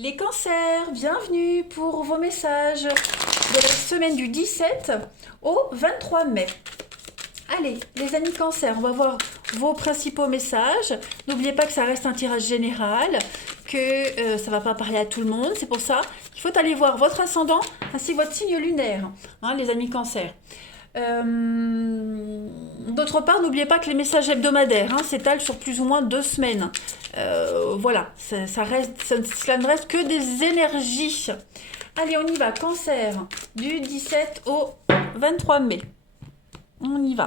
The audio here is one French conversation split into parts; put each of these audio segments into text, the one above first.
Les cancers, bienvenue pour vos messages de la semaine du 17 au 23 mai. Allez, les amis cancers, on va voir vos principaux messages. N'oubliez pas que ça reste un tirage général, que ça ne va pas parler à tout le monde. C'est pour ça qu'il faut aller voir votre ascendant ainsi que votre signe lunaire, hein, les amis cancers. D'autre part, n'oubliez pas que les messages hebdomadaires s'étalent sur plus ou moins 2 semaines. Voilà, cela ne reste que des énergies. Allez, on y va. Cancer, du 17 au 23 mai. On y va.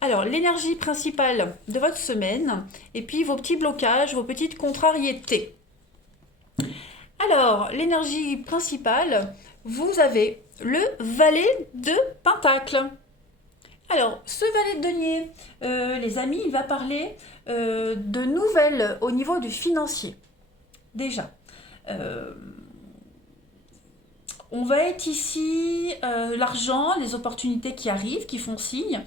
Alors, l'énergie principale de votre semaine, et puis vos petits blocages, vos petites contrariétés. Alors, l'énergie principale, vous avez le valet de Pentacle. Alors, ce valet de denier, les amis, il va parler de nouvelles au niveau du financier. Déjà, on va être ici, l'argent, les opportunités qui arrivent, qui font signe,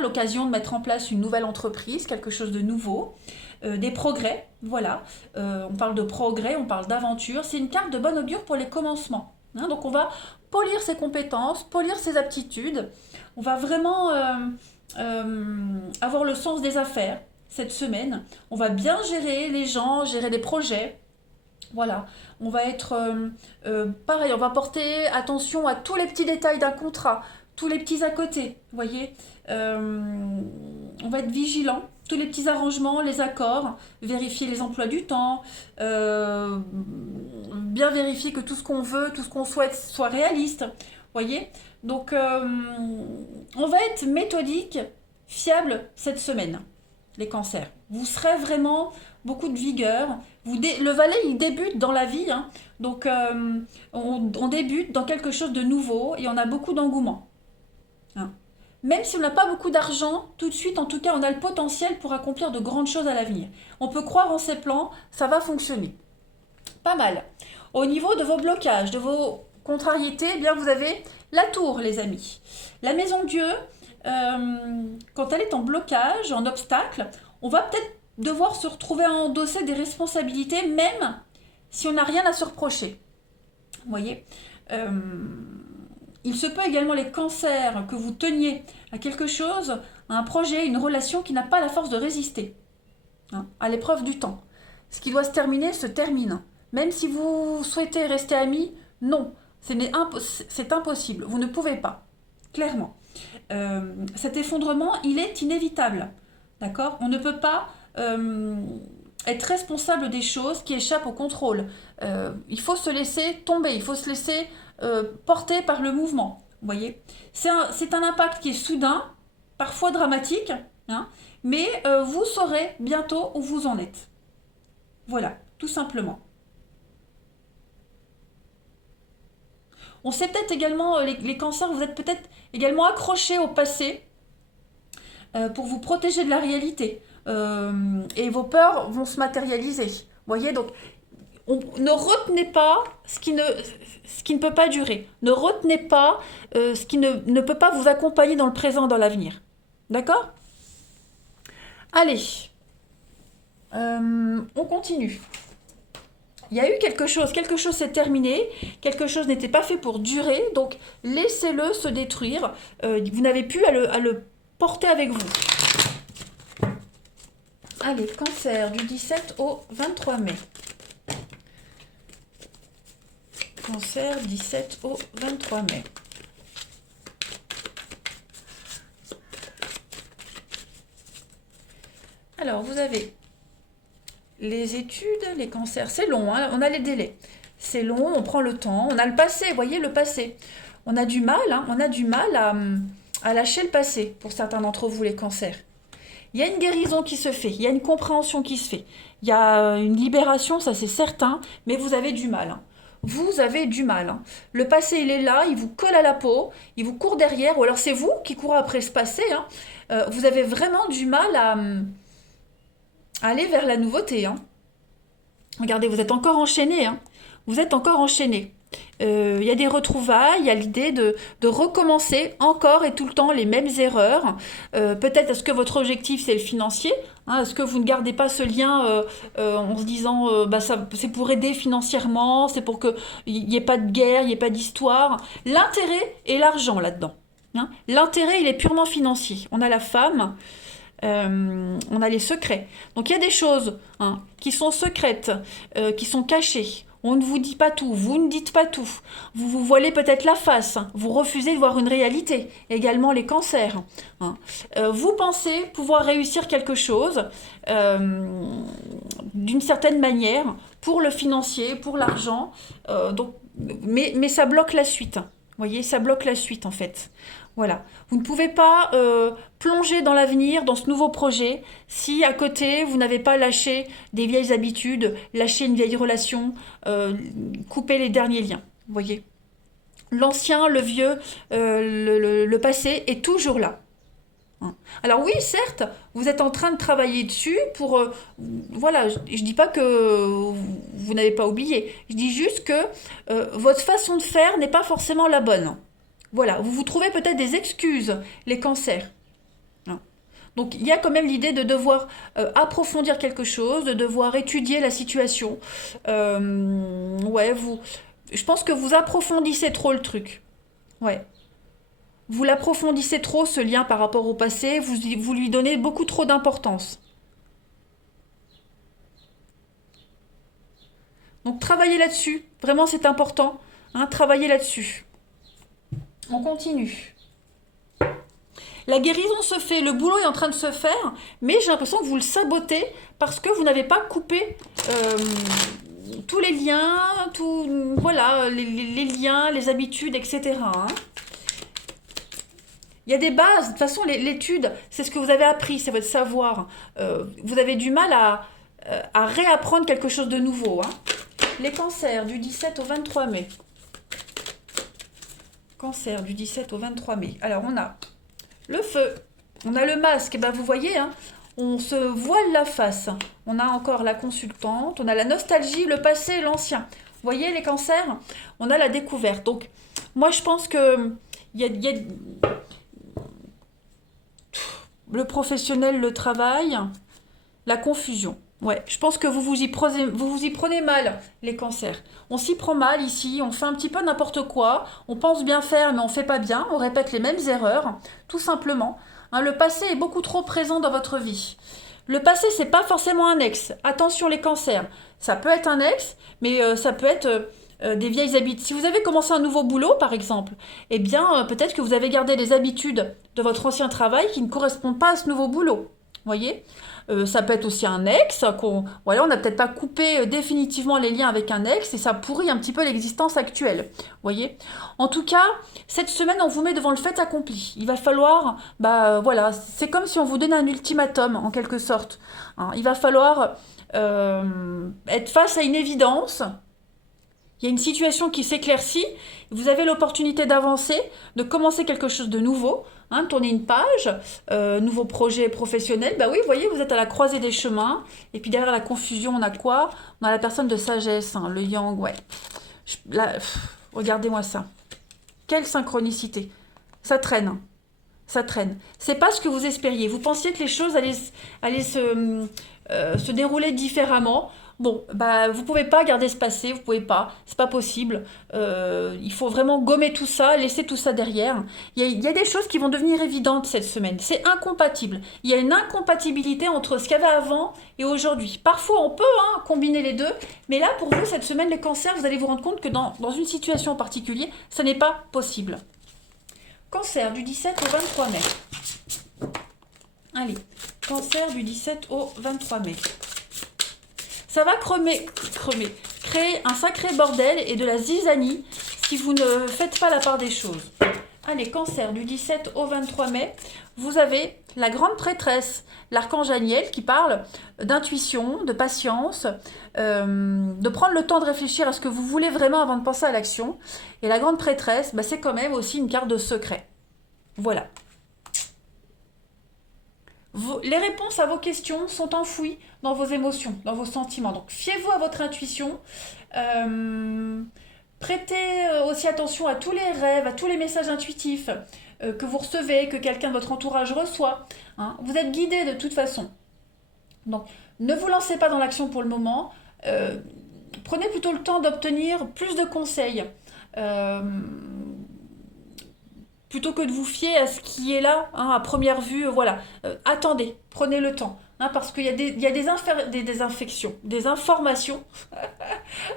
l'occasion de mettre en place une nouvelle entreprise, quelque chose de nouveau, des progrès, voilà. On parle de progrès, on parle d'aventure. C'est une carte de bon augure pour les commencements. Donc on va polir ses compétences, polir ses aptitudes. On va vraiment avoir le sens des affaires cette semaine. On va bien gérer les gens, gérer des projets. Voilà, on va être pareil, on va porter attention à tous les petits détails d'un contrat, tous les petits à côté, vous voyez. On va être vigilant, tous les petits arrangements, les accords, vérifier les emplois du temps, bien vérifier que tout ce qu'on veut, tout ce qu'on souhaite soit réaliste, vous voyez. Donc, on va être méthodique, fiable cette semaine, les cancers. Vous serez vraiment beaucoup de vigueur. Le valet, il débute dans la vie, donc on débute dans quelque chose de nouveau et on a beaucoup d'engouement. Même si on n'a pas beaucoup d'argent, tout de suite, en tout cas, on a le potentiel pour accomplir de grandes choses à l'avenir. On peut croire en ses plans, ça va fonctionner. Pas mal. Au niveau de vos blocages, de vos contrariétés, eh bien vous avez la tour, les amis. La maison Dieu, quand elle est en blocage, en obstacle, on va peut-être devoir se retrouver à endosser des responsabilités, même si on n'a rien à se reprocher. Vous voyez, il se peut également, les cancers, que vous teniez à quelque chose, à un projet, une relation qui n'a pas la force de résister à l'épreuve du temps. Ce qui doit se terminer se termine. Même si vous souhaitez rester amis, non, c'est impossible, vous ne pouvez pas, clairement. Cet effondrement, il est inévitable, d'accord? On ne peut pas être responsable des choses qui échappent au contrôle. Il faut se laisser tomber, il faut se laisser porter par le mouvement, vous voyez. C'est un impact qui est soudain, parfois dramatique, mais vous saurez bientôt où vous en êtes. Voilà, tout simplement. On sait peut-être également, les cancers, vous êtes peut-être également accrochés au passé pour vous protéger de la réalité. Et vos peurs vont se matérialiser. Vous voyez, donc ne retenez pas ce qui ne peut pas durer. Ne retenez pas ce qui ne peut pas vous accompagner dans le présent, dans l'avenir. D'accord? Allez, on continue. Il y a eu quelque chose s'est terminé, quelque chose n'était pas fait pour durer, donc laissez-le se détruire. Vous n'avez plus à le porter avec vous. Allez, cancer, du 17 au 23 mai. Cancer, 17 au 23 mai. Alors, vous avez les études, les cancers, c'est long, on a les délais. C'est long, on prend le temps, on a le passé, vous voyez, le passé. On a du mal, à lâcher le passé, pour certains d'entre vous, les cancers. Il y a une guérison qui se fait, il y a une compréhension qui se fait, il y a une libération, ça c'est certain, mais vous avez du mal. Vous avez du mal. Le passé, il est là, il vous colle à la peau, il vous court derrière, ou alors c'est vous qui courez après ce passé. Vous avez vraiment du mal à aller vers la nouveauté. Regardez, vous êtes encore enchaîné. Vous êtes encore enchaîné. Il y a des retrouvailles, il y a l'idée de recommencer encore et tout le temps les mêmes erreurs. Peut-être est-ce que votre objectif c'est le financier, hein, est-ce que vous ne gardez pas ce lien en se disant bah, c'est pour aider financièrement, c'est pour qu'il n'y ait pas de guerre, il n'y ait pas d'histoire. L'intérêt et l'argent là-dedans. Hein. L'intérêt, il est purement financier. On a la femme, on a les secrets. Donc il y a des choses hein, qui sont secrètes, qui sont cachées. On ne vous dit pas tout, vous ne dites pas tout. Vous vous voilez peut-être la face, hein. Vous refusez de voir une réalité. Également les cancers. Hein. Vous pensez pouvoir réussir quelque chose d'une certaine manière pour le financier, pour l'argent. Mais ça bloque la suite. Vous voyez, ça bloque la suite en fait. Voilà. Vous ne pouvez pas plonger dans l'avenir, dans ce nouveau projet, si à côté, vous n'avez pas lâché des vieilles habitudes, lâché une vieille relation, coupé les derniers liens. Vous voyez. L'ancien, le vieux, le passé est toujours là. Hein. Alors oui, certes, vous êtes en train de travailler dessus pour... voilà, je ne dis pas que vous n'avez pas oublié. Je dis juste que votre façon de faire n'est pas forcément la bonne. Voilà, vous vous trouvez peut-être des excuses, les cancers. Hein. Donc il y a quand même l'idée de devoir approfondir quelque chose, de devoir étudier la situation. Ouais, je pense que vous approfondissez trop le truc. Ouais. Vous l'approfondissez trop, ce lien par rapport au passé, vous lui donnez beaucoup trop d'importance. Donc travaillez là-dessus, vraiment c'est important, hein, travaillez là-dessus. On continue. La guérison se fait, le boulot est en train de se faire, mais j'ai l'impression que vous le sabotez parce que vous n'avez pas coupé tous les liens, voilà, les liens, les habitudes, etc. Hein. Il y a des bases, de toute façon l'étude, c'est ce que vous avez appris, c'est votre savoir. Vous avez du mal à réapprendre quelque chose de nouveau. Hein. Les cancers du 17 au 23 mai. Cancer du 17 au 23 mai. Alors on a le feu, on a le masque, et ben vous voyez, hein, on se voile la face. On a encore la consultante, on a la nostalgie, le passé et l'ancien. Vous voyez les cancers, on a la découverte. Donc moi je pense que il y a le professionnel, le travail, la confusion. Ouais, je pense que vous vous y prenez mal, les cancers. On s'y prend mal ici, on fait un petit peu n'importe quoi, on pense bien faire mais on fait pas bien, on répète les mêmes erreurs, tout simplement. Hein, le passé est beaucoup trop présent dans votre vie. Le passé, c'est pas forcément un ex. Attention les cancers, ça peut être un ex, mais ça peut être des vieilles habitudes. Si vous avez commencé un nouveau boulot, par exemple, eh bien peut-être que vous avez gardé les habitudes de votre ancien travail qui ne correspondent pas à ce nouveau boulot. Voyez, ça peut être aussi un ex, voilà, on n'a peut-être pas coupé définitivement les liens avec un ex et ça pourrit un petit peu l'existence actuelle. Voyez. En tout cas, cette semaine, on vous met devant le fait accompli. Il va falloir, voilà, c'est comme si on vous donnait un ultimatum en quelque sorte. Hein. Il va falloir être face à une évidence. Il y a une situation qui s'éclaircit, vous avez l'opportunité d'avancer, de commencer quelque chose de nouveau, hein, tourner une page, nouveau projet professionnel. Bah oui, vous voyez, vous êtes à la croisée des chemins, et puis derrière la confusion, on a quoi? On a la personne de sagesse, hein, le yang, ouais. Là, regardez-moi ça. Quelle synchronicité. Ça traîne, hein. Ça traîne. C'est pas ce que vous espériez. Vous pensiez que les choses allaient se dérouler différemment. Bon, vous pouvez pas garder ce passé, vous pouvez pas, c'est pas possible. Il faut vraiment gommer tout ça, laisser tout ça derrière. Il y a des choses qui vont devenir évidentes cette semaine. C'est incompatible. Il y a une incompatibilité entre ce qu'il y avait avant et aujourd'hui. Parfois, on peut combiner les deux, mais là, pour vous, cette semaine, les cancers, vous allez vous rendre compte que dans une situation en particulier, ça n'est pas possible. Cancer du 17 au 23 mai. Allez, cancer du 17 au 23 mai. Ça va créer un sacré bordel et de la zizanie si vous ne faites pas la part des choses. Allez, cancer du 17 au 23 mai, vous avez la grande prêtresse, l'archange Aniel qui parle d'intuition, de patience, de prendre le temps de réfléchir à ce que vous voulez vraiment avant de penser à l'action. Et la grande prêtresse, c'est quand même aussi une carte de secret. Voilà. Les réponses à vos questions sont enfouies dans vos émotions, dans vos sentiments. Donc, fiez-vous à votre intuition. Prêtez aussi attention à tous les rêves, à tous les messages intuitifs que vous recevez, que quelqu'un de votre entourage reçoit. Hein. Vous êtes guidé de toute façon. Donc, ne vous lancez pas dans l'action pour le moment. Prenez plutôt le temps d'obtenir plus de conseils. Euh, Plutôt que de vous fier à ce qui est là, hein, à première vue, voilà. Attendez, prenez le temps. Hein, parce qu'il y a des infections, des informations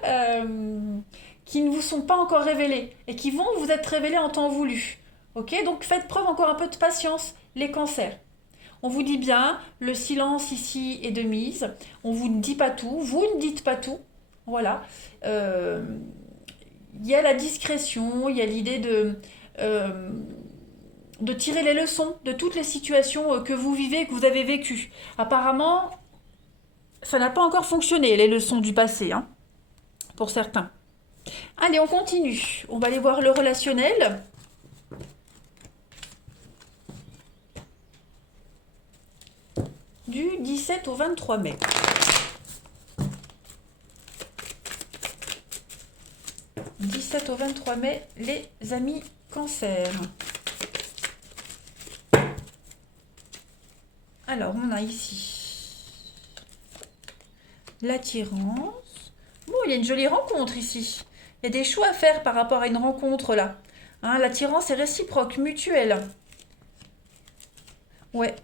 euh, qui ne vous sont pas encore révélées et qui vont vous être révélées en temps voulu. Ok, donc faites preuve encore un peu de patience, les cancers. On vous dit bien, le silence ici est de mise. On vous ne dit pas tout, vous ne dites pas tout. Voilà. Euh, Il y a la discrétion, il y a l'idée euh, de tirer les leçons de toutes les situations que vous vivez, que vous avez vécues. Apparemment, ça n'a pas encore fonctionné, les leçons du passé, hein, pour certains. Allez, on continue. On va aller voir le relationnel. Du 17 au 23 mai. Du 17 au 23 mai, les amis cancer. Alors, on a ici l'attirance. Bon, il y a une jolie rencontre ici. Il y a des choix à faire par rapport à une rencontre là. Hein, l'attirance est réciproque, mutuelle. Ouais.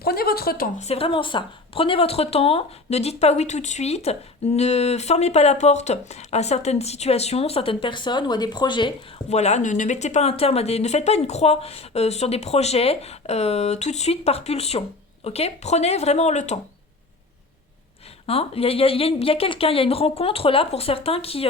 Prenez votre temps, c'est vraiment ça. Prenez votre temps, ne dites pas oui tout de suite, ne fermez pas la porte à certaines situations, certaines personnes ou à des projets. Voilà, ne mettez pas un terme à ne faites pas une croix sur des projets tout de suite par pulsion. Ok? Prenez vraiment le temps. Hein, il y a quelqu'un, il y a une rencontre là pour certains qui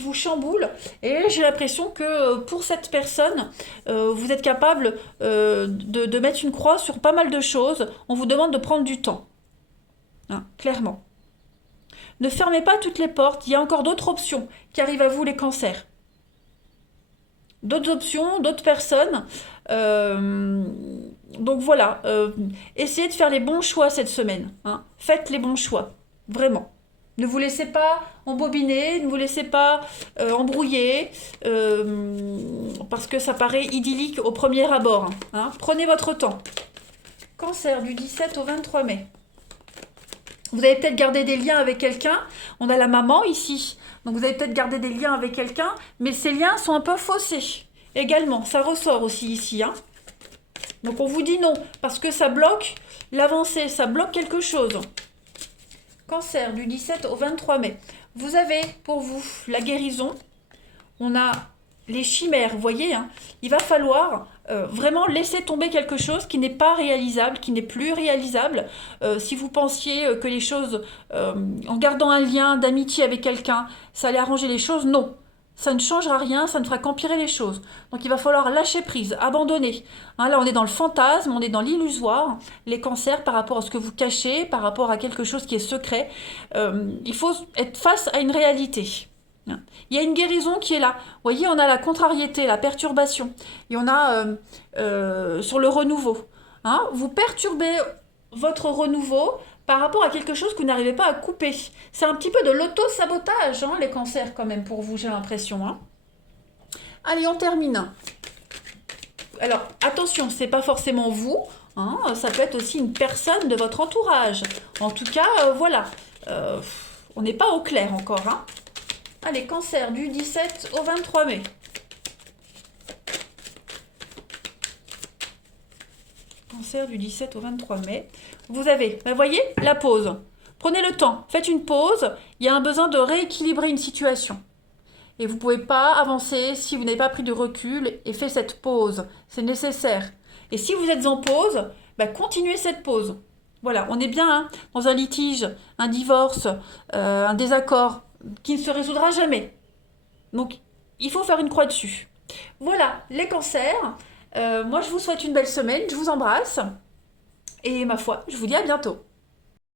vous chamboule et j'ai l'impression que pour cette personne, vous êtes capable de mettre une croix sur pas mal de choses. On vous demande de prendre du temps, hein, clairement. Ne fermez pas toutes les portes, il y a encore d'autres options qui arrivent à vous les cancers. D'autres options, d'autres personnes. Euh, donc voilà, essayez de faire les bons choix cette semaine. Hein. Faites les bons choix. Vraiment. Ne vous laissez pas embobiner, ne vous laissez pas embrouiller, parce que ça paraît idyllique au premier abord. Hein. Prenez votre temps. Cancer du 17 au 23 mai. Vous avez peut-être gardé des liens avec quelqu'un. On a la maman ici. Donc vous avez peut-être gardé des liens avec quelqu'un, mais ces liens sont un peu faussés. Également, ça ressort aussi ici. Hein. Donc on vous dit non, parce que ça bloque l'avancée, ça bloque quelque chose. Cancer du 17 au 23 mai. Vous avez pour vous la guérison. On a les chimères, vous voyez. Hein, il va falloir vraiment laisser tomber quelque chose qui n'est pas réalisable, qui n'est plus réalisable. Si vous pensiez que les choses, en gardant un lien d'amitié avec quelqu'un, ça allait arranger les choses, non. Ça ne changera rien, ça ne fera qu'empirer les choses. Donc il va falloir lâcher prise, abandonner. Hein, là on est dans le fantasme, on est dans l'illusoire, les cancers par rapport à ce que vous cachez, par rapport à quelque chose qui est secret. Il faut être face à une réalité. Hein. Il y a une guérison qui est là. Vous voyez, on a la contrariété, la perturbation. Et on a sur le renouveau. Hein, vous perturbez votre renouveau par rapport à quelque chose que vous n'arrivez pas à couper. C'est un petit peu de l'auto-sabotage, hein, les cancers quand même pour vous, j'ai l'impression. Hein. Allez, on termine. Alors, attention, c'est pas forcément vous, hein, ça peut être aussi une personne de votre entourage. En tout cas, voilà, on n'est pas au clair encore. Hein. Allez, cancer du 17 au 23 mai. Cancer du 17 au 23 mai. Vous avez, vous voyez, la pause. Prenez le temps, faites une pause. Il y a un besoin de rééquilibrer une situation. Et vous ne pouvez pas avancer si vous n'avez pas pris de recul et fait cette pause. C'est nécessaire. Et si vous êtes en pause, continuez cette pause. Voilà, on est bien hein, dans un litige, un divorce, un désaccord qui ne se résoudra jamais. Donc, il faut faire une croix dessus. Voilà, les cancers. Moi, je vous souhaite une belle semaine. Je vous embrasse. Et ma foi, je vous dis à bientôt.